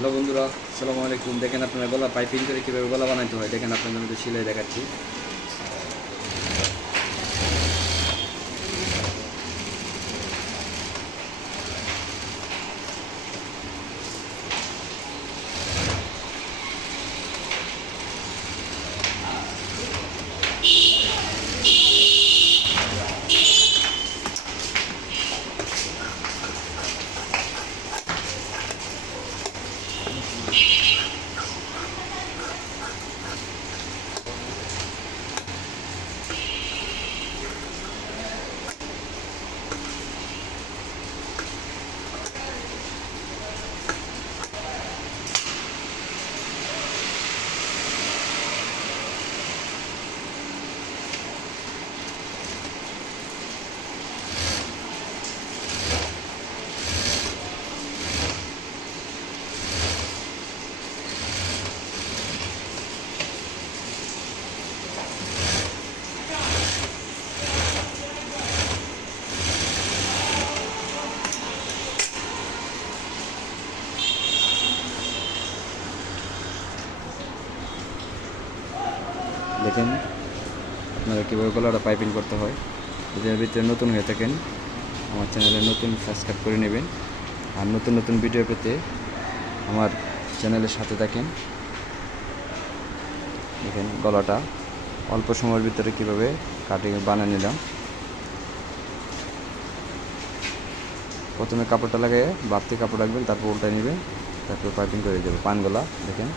Hello বন্ধুরা, আসসালামু আলাইকুম। দেখেন আপনারা গলা পাইপিং করে কীভাবে গলা বানাইতে হয়, দেখেন আপনাদের মধ্যে সেলাই দেখাচ্ছি। দেখেন আপনারা কীভাবে গলাটা পাইপিং করতে হয়। যদি এর ভিতরে নতুন হয়ে থাকেন, আমার চ্যানেলে নতুন সাবস্ক্রাইব করে নেবেন। আর নতুন নতুন ভিডিও পেতে আমার চ্যানেলের সাথে থাকেন। দেখেন গলাটা অল্প সময়ের ভিতরে কীভাবে কাটিং বানিয়ে নিলাম। প্রথমে কাপড়টা লাগিয়ে বাড়তি কাপড় রাখবেন, তারপর উল্টা নেবেন, তারপর পাইপিং করে দেবো পান গলা। দেখেন